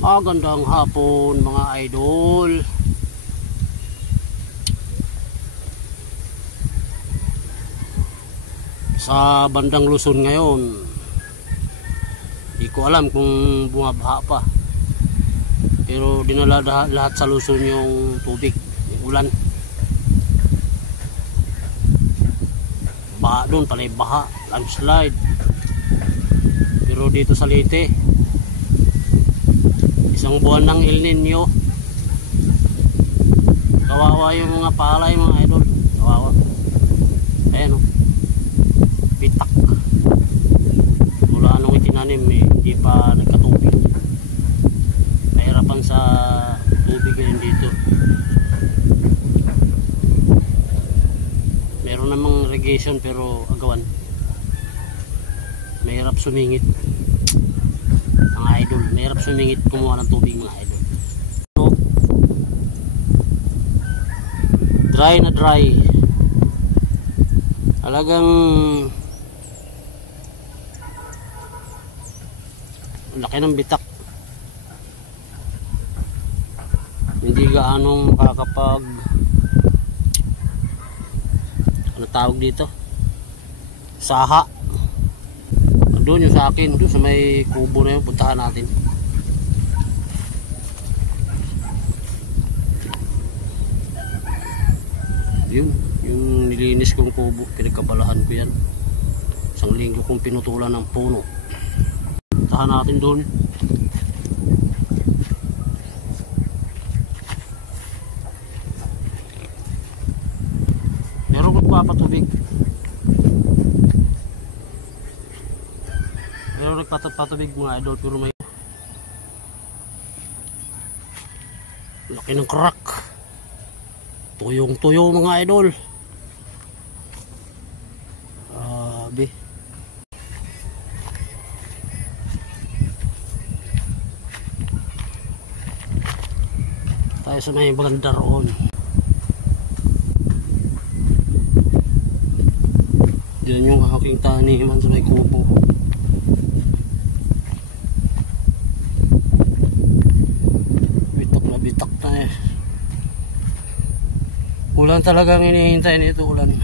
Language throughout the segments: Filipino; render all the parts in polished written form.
Magandang hapon mga idol. Sa bandang Luzon ngayon, di ko alam kung bumabaha pa, pero dinala lahat sa Luzon yung tubig, yung ulan. Baha doon, panay baha, landslide. Pero dito sa Leyte, isang buwan ng El Nino, kawawa yung mga palay mga idol, kawawa. Ayan o, bitak. Mula nung itinanim hindi pa nagkatubig. Kahirapan sa tubig ngayon dito. Meron namang irrigation pero agawan, mahirap sumingit mga idol, mahirap sumingit kumuha ng tubig mga idol. So, dry na dry, talagang laki ng bitak, hindi gaanong makakapag, ano tawag dito, saha. Doon yung sa akin, doon sa may kubo na yun, puntahan natin. Yun, yung nilinis kong kubo, pinagkabalahan ko yan. Isang linggo kong pinutulan ng puno. Puntahan natin doon. Meron ko papatubig. Pero nagpatubig mga idol, pero may laki ng crack, tuyong tuyo mga idol. Grabe. Tayo sa may baganda roon. Diyan yung aking taniman sa may kubo. Bitak na eh. Ulan talagang hinihintay nito, ulan.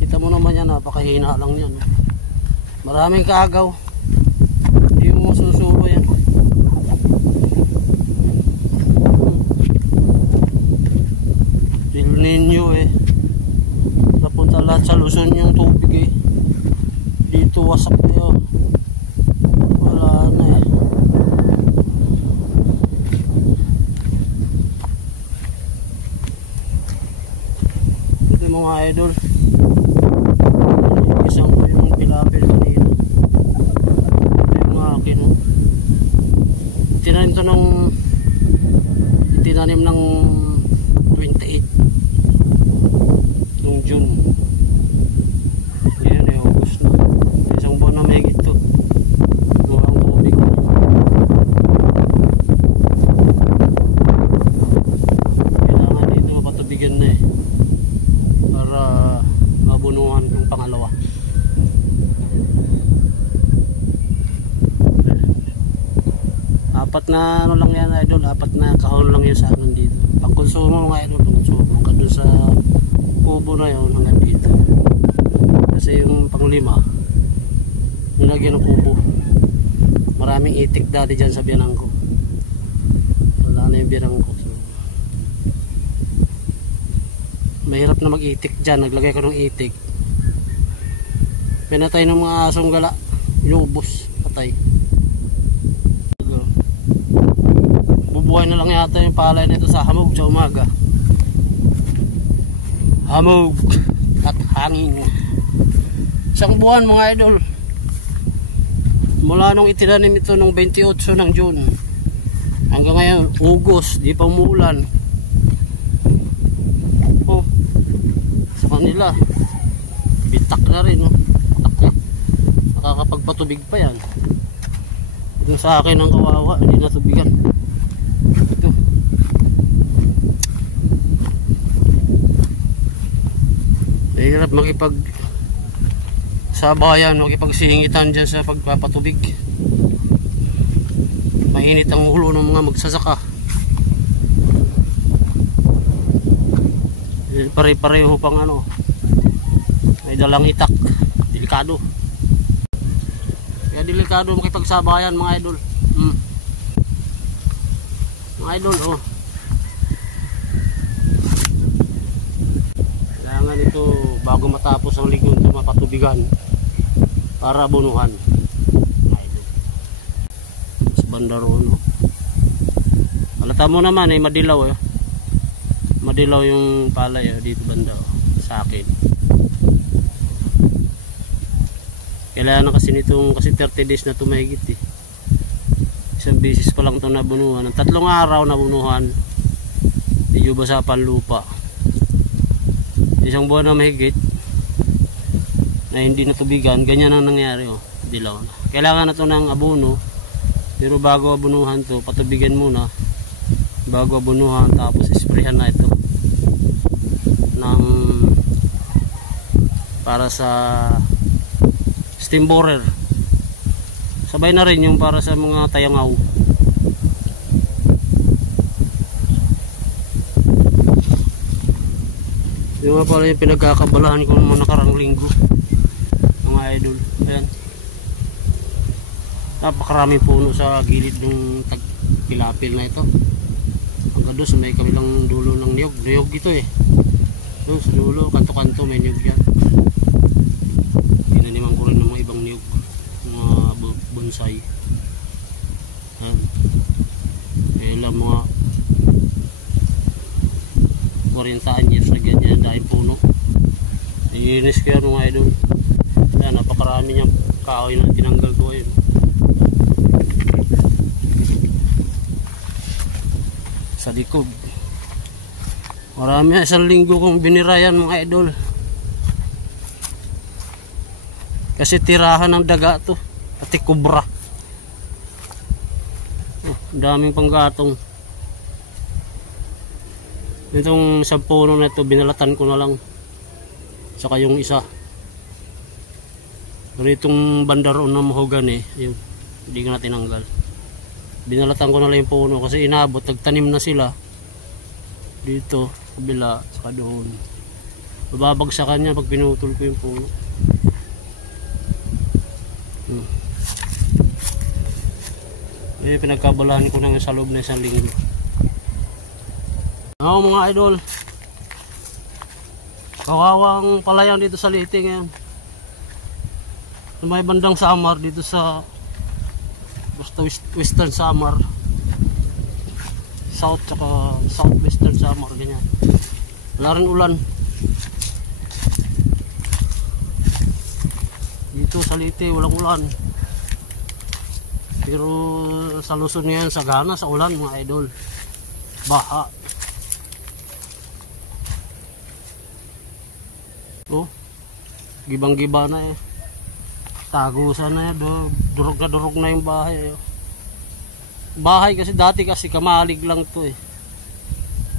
Kita mo naman yan, napakahina lang yan. Maraming kaagaw, hindi mo masusubo yan. El Nino eh, napunta lahat sa Luzon yung tubig eh. Dito wasak na yun, wala na eh. Mga idol, isang ko yung tilapil kanina. Ito yung akin, tinanim ng 28 nung June. Ngayon ay August na, isang buwan na may gito. Buwang tubig. Kailangan dito mapatubigan na eh, para mabunuhan yung pangalawa. Apat na ano lang yan idol, apat na kahon lang yan sa akin dito. Pang konsumo mga idol, pang konsumo hanggang doon sa kubo na yun hanggang dito. Kasi yung panglima, nilagyan ng kubo, maraming itik dati dyan sa biyanang ko. Wala na yung biyanang ko. Mahirap na mag-itik dyan, naglagay ko ng itik. Pinatay ng mga asong gala, inubos, patay. Bubuhay na lang yata yung palay nito sa hamog sa umaga. Hamog at hangin. Isang buwan mga idol, mula nung itinanim ito nung 28 ng June hanggang ngayon, August, di pa umuulan. Nila bitak na rin, no? Bitak na, nakakapagpatubig pa yan. Yung sa akin ang kawawa, hindi natubigan. Ito mahirap makipag sabayan, makipagsingitan dyan sa pagpapatubig. Mainit ang ulo ng mga magsasaka. Pare-pareho pang ano, may dalang itak, delikado. Kaya delikado makipagsabayan mga idol. Mga idol, oh. Kailangan ito bago matapos ang linggo ito mapatubigan para bunuhan. Idol. Sa banda roon, oh. Halata mo naman eh, madilaw eh. Madilaw yung palay dito banda sa akin. Kailangan kasi nitong, kasi 30 days na tumahigit eh. Isang beses pa lang ito nabunuhan. Ang 3 araw nabunuhan, medyo basa pa lupa. Isang buwan na mahigit na hindi natubigan, ganyan ang nangyari, oh. Dilaw na. Kailangan na ito ng abono, pero bago abunuhan to, patubigan muna bago abunuhan, tapos isprayan na ito ng para sa steam borer. Sabay na rin yung para sa mga tayangaw. Yung nga pala yung pinagkakabalahan ko naman nakarang linggo mga idol. Ayan, napakaraming puno sa gilid ng tagpilapil na ito. Hanggang doon may kabilang dulo ng niyog. Niyog ito eh. Doon sa dulo, kanto-kanto may niyog yan. Pinaniman ko rin ng mga ibang niyog, mga bonsai. Ayan. Kaya lang mga 40 years na ganyan dahil puno. Iinis ko yan mga idol. Ayan, napakarami niyang kahoy na tinanggal ko ayun. Sa likod marami, isang linggo kong binirayan mga idol, kasi tirahan ng daga to, pati kubra. Daming panggatong. Itong isang puno na ito binalatan ko na lang, saka yung isa. Pero itong bandaroon na mahogani, yun, hindi ko na tinanggal. Binalatan ko na lang yung puno kasi inabot, nagtanim na sila dito, kabila, saka doon. Babagsakan niya pag pinutol ko yung puno. Eh, pinagkabalahan ko na sa loob na isang linggo. Oo mga idol, kawawang palayan dito sa Leyte ngayon. May bandang Samar dito sa basta Western Samar, South tsaka Southwestern Samar, ganyan. Wala rin ulan dito sa Leyte, walang ulan. Pero sa Luzon ngayon sagana sa ulan mga idol, baha. Oh, gibang-giba na eh, tagusan na eh, durog na yung bahay eh. Bahay kasi dati kasi kamalig lang to eh.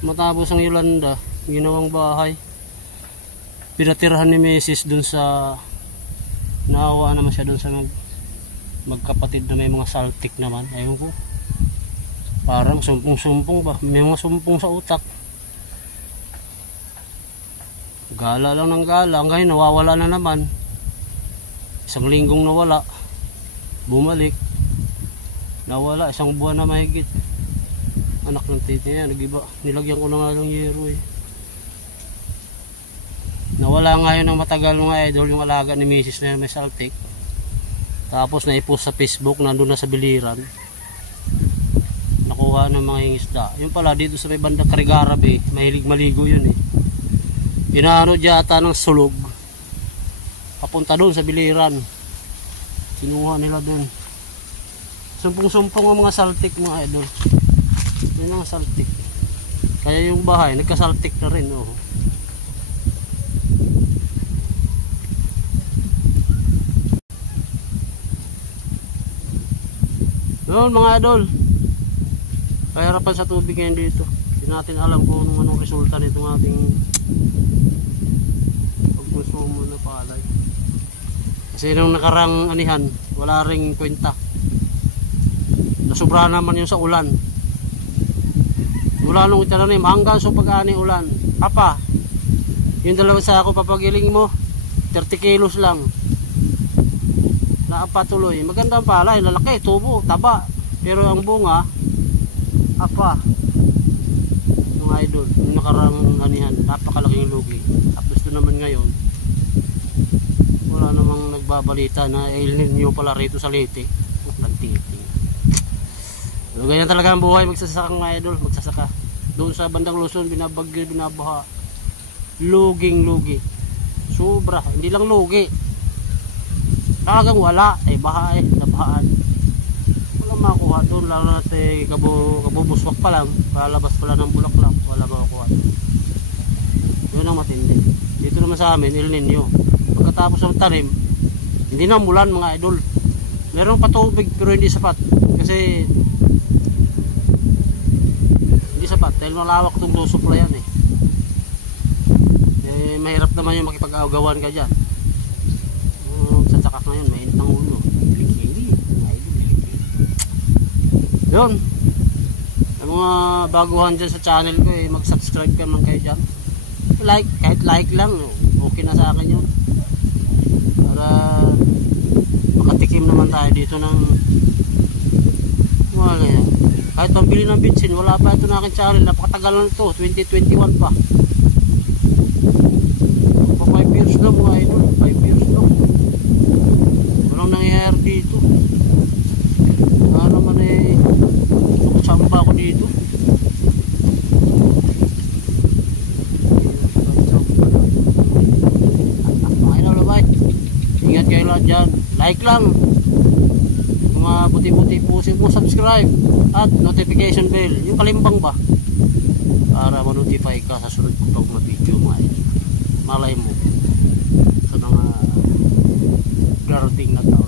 Matapos ang Yolanda, ginawang bahay. Pinatirhan ni Mrs. dun sa, naawa naman siya dun sa magkapatid na may mga saltik naman. Ayun ko, parang sumpong-sumpong ba, may mga sumpong sa utak. Gala lang ng gala, ngayon nawawala na naman. Isang linggong nawala, bumalik, nawala, isang buwan na mahigit. Anak ng titi niya, nagiba. Nilagyan ko na nga ng yero eh. Nawala ngayon ng matagal mga idol yung alaga ni Mrs. na may saltik. Tapos naipost sa Facebook, nandun na sa biliran. Nakuha ng mga hingisda. Yung pala dito sa may bandang Karigarabe, mahilig maligo yun eh. Inaano yata ng sulog papunta doon sa biliran, kinuha nila doon. Sumpong-sumpong ang mga saltik mga idol. Yun ang saltik. Kaya yung bahay nagkasaltik na rin oh. Noon mga idol, kahirapan sa tubig ngayon dito. Hindi natin alam kung anong resulta nitong ating pagkonsumo na palay. Kasi Kasi nung nakarang anihan, wala ring kwenta. Nasubra naman yun sa ulan. Mula nung itananim hanggang sa pag-ani ulan. Apa, yung dalawa sa ako papagiling mo, 30 kilos lang. Naapa tuloy. Maganda ang palay, lalaki, tubo, taba. Pero ang bunga, apa, mga idol, yung nakarang anihan, napakalaking lugi. Tapos doon naman ngayon, wala namang nagbabalita na El Nino pala rito sa Leyte. Nagtiting. So, ganyan talaga ang buhay magsasaka mga idol, magsasaka. Doon sa bandang Luzon, binabagyo, binabaha. Luging lugi. Sobra, hindi lang lugi. Talagang wala, baha nabahaan. Wala makuha doon, lalo natin kabubuswak pa lang, palabas pala ng bulaklak, wala makuha. Yun ang matindi. Dito naman sa amin, El Nino. Pagkatapos ng tanim, hindi na mulan mga idol. Meron patubig pero hindi sapat. Kasi hindi sapat dahil malawak itong low supply yan mahirap naman yung makipag-agawan ka dyan. Sa tsakak ngayon, mainit ng ulo. Yun. Ang mga baguhan dyan sa channel ko, mag-subscribe ka man kayo dyan. Like, kahit like lang, okay na sa akin yun. Para makatikim naman tayo dito ng kahit pambili ng bensin, wala pa ito na aking channel. Napakatagal na ito, 2021 pa. 5 years lang mga idol, 5 years lang. Walang nangyayari dito. Naman nakasamba ako dito. Mga idol, labay. Ingat kayo lahat dyan. Like lang. Mga buti-buti pusing po, subscribe at notification bell. Yung kalimbang ba? Para ma-notify ka sa sunod ko pag mag-video mga idol. Malay mo sa mga darating na tao.